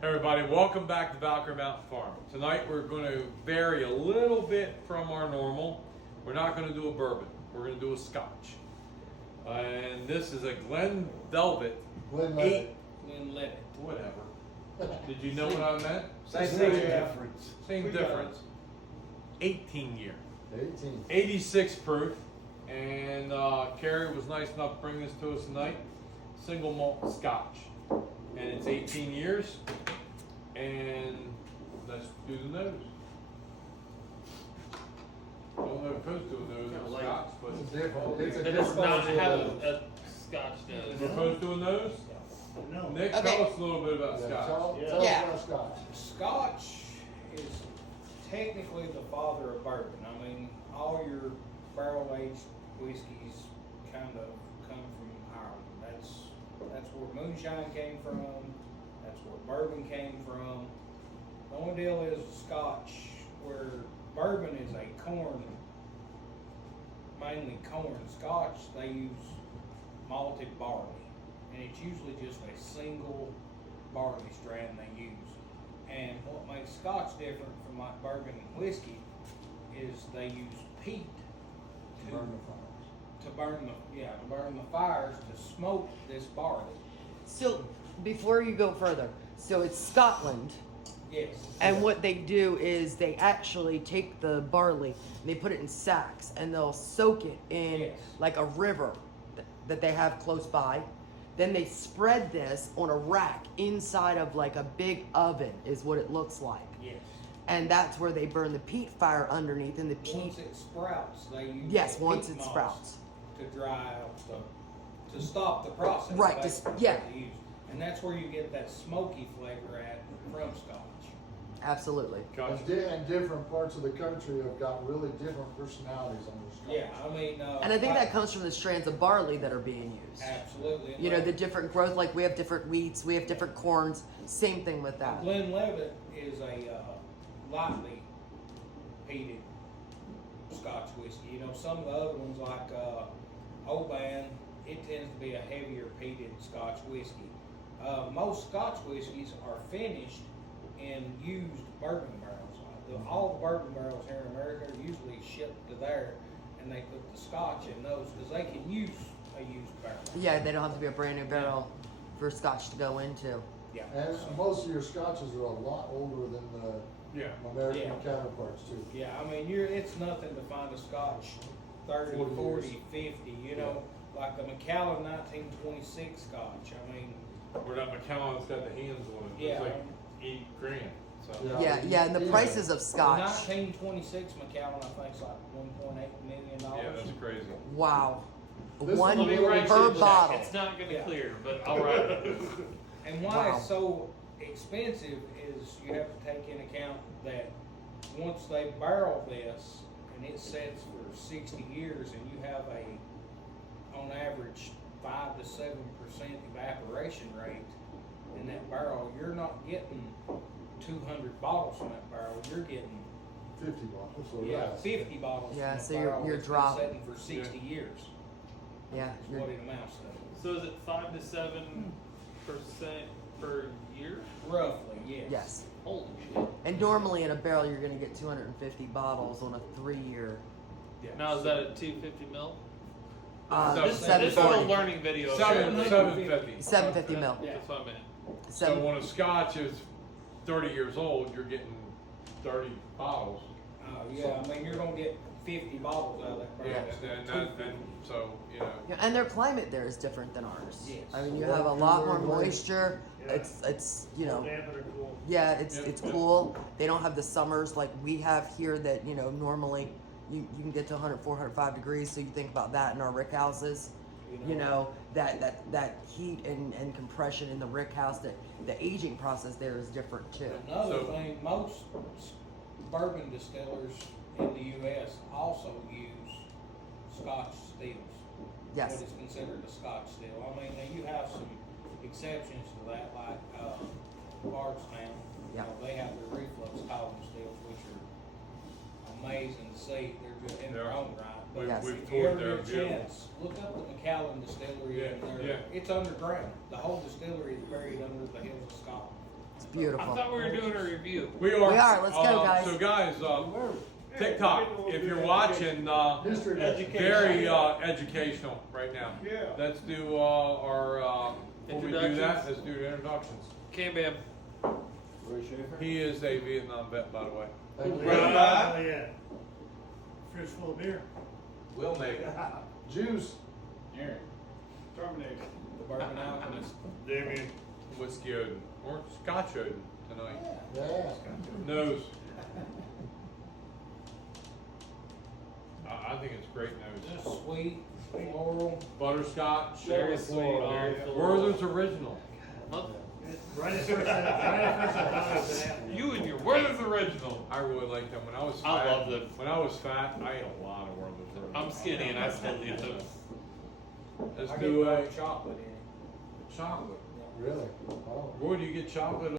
Hey everybody, welcome back to Valkyrie Mountain Farm. Tonight we're going to vary a little bit from our normal. We're not going to do a bourbon, we're going to do a scotch. And this is a Glenlivet. Glenlivet. Glenlivet. Whatever. Did you know what I meant? Same difference. Same difference. 18 year. 18. 86 proof. And Carrie was nice enough to bring this to us tonight. Single malt scotch. And it's 18 years. And let's do the nose. I don't know if opposed to a nose of scotch, but It's different. It's a It does different not quality have of a scotch nose. we're opposed to a nose. No. Nick, Okay. tell us a little bit about Yeah, scotch. tell Yeah. us about scotch. Scotch is technically the father of bourbon. I mean, all your barrel-aged whiskeys kind of come from Ireland. That's where moonshine came from. That's where bourbon came from. The only deal is Scotch, where bourbon is a corn, mainly corn. Scotch, they use malted barley, and it's usually just a single barley strand they use. And what makes Scotch different from like bourbon and whiskey is they use peat to Burn the fires. to burn the fires to smoke this barley. So before you go further, so it's Scotland, Yes. and what they do is they actually take the barley and they put it in sacks and they'll soak it in Yes. like a river that they have close by. Then they spread this on a rack inside of like a big oven, is what it looks like. Yes. And that's where they burn the peat fire underneath, and the peat. Once it sprouts, they use Yes, the once peat it moss sprouts. to dry out to stop the process. Right, basically, yeah. what they use. And that's where you get that smoky flavor at from Scotch. Absolutely. Gotcha. And different parts of the country have got really different personalities on their scotch. Yeah, I mean. And I think that comes from the strands of barley that are being used. Absolutely. You know, the different growth, like we have different wheats, we have different corns, same thing with that. Glenlivet is a lightly peated Scotch whiskey. You know, some of the other ones like Oban, it tends to be a heavier peated Scotch whiskey. Most Scotch whiskeys are finished in used bourbon barrels. All the bourbon barrels here in America are usually shipped to there, and they put the Scotch in those because they can use a used barrel. Yeah, they don't have to be a brand new barrel for scotch to go into. Yeah. And most of your scotches are a lot older than the Yeah. American Yeah. counterparts too. Yeah, I mean, it's nothing to find a Scotch 30, 40 40, years. 50, you know, like the Macallan 1926 Scotch. I mean, Where that McAllen's got the hands on it. Yeah. It's like $8,000. So. Yeah. Yeah, and the Yeah. prices of the scotch. 1926 Macallan, I think, is like $1.8 million. Yeah, that's crazy. Wow. This One is Let me little write per you a check. bottle. It's not going to Yeah. clear, but all right. And why Wow. it's so expensive is you have to take into account that once they barrel this and it sets for 60 years and you have on average, 5 to 7% evaporation rate in that barrel, you're not getting 200 bottles from that barrel. You're getting 50 bottles. So 50 bottles Yeah, from so a you're- barrel you're that's been dropping. setting for 60 years. Yeah. That's what it amounts to. So is it 5 to 7% per year? Roughly, yes. Yes. Holy shit! And normally in a barrel, you're going to get 250 bottles on a 3-year. Yeah. Now is that at 250 mil? This- This is a 740. learning video. 750. 750 mil. Yeah. That's what I meant. So Seven- when a scotch is 30 years old, you're getting 30 bottles. Yeah, I mean, you're gonna get 50 bottles out of that barrel. And so, you know. Yeah, and their climate there is different than ours. Yes. I mean, you have a lot more moisture. It's you know, Damp and cool. yeah, it's Yeah. it's cool. They don't have the summers like we have here that, you know, normally you can get to 100, 405 degrees. So you think about that in our rick houses. You know, that heat and compression in the rick house, that the aging process there is different too. Another So- thing, most bourbon distillers in the U.S. also use Scotch stills. Yes. What is considered a Scotch still. I mean, now you have some exceptions to that, like Bardstown. Yeah. You know, they have their reflux column stills, which are amazing to see. They're just in their They're- own right. But Yes. We've if you toured ever their get a beautiful. chance, look up the Macallan Distillery in Yeah, there. yeah. It's underground. The whole distillery is buried under the hills of Scotland. It's And Beautiful. I thought we were doing a review. We are. We are, let's go, guys. So guys, TikTok, if you're watching, History lesson. very educational right now. Yeah. Let's do our. Before we do that, Introductions. let's do the introductions. Cam Bam. Roy Schaefer. He is a Vietnam vet, by the way. Thank you. Oh, yeah. Fridge full of beer. Will make it. Juice. Aaron. Terminator. The Bourbon Alchemist. Damien. Whiskey Odin or Scotch Odin tonight. Yeah. Nose. I think it's great nose. Just sweet, floral. Butterscotch. Very sweet. Very Werther's original. Right at first, right You and your Werther's original. I really like them. When I was fat, I love them. When I was fat, I ate a lot of Werther's original. I'm skinny and I still eat those. Let's I do get a dark chocolate in it. chocolate. Really? Oh. Roy, do you get chocolate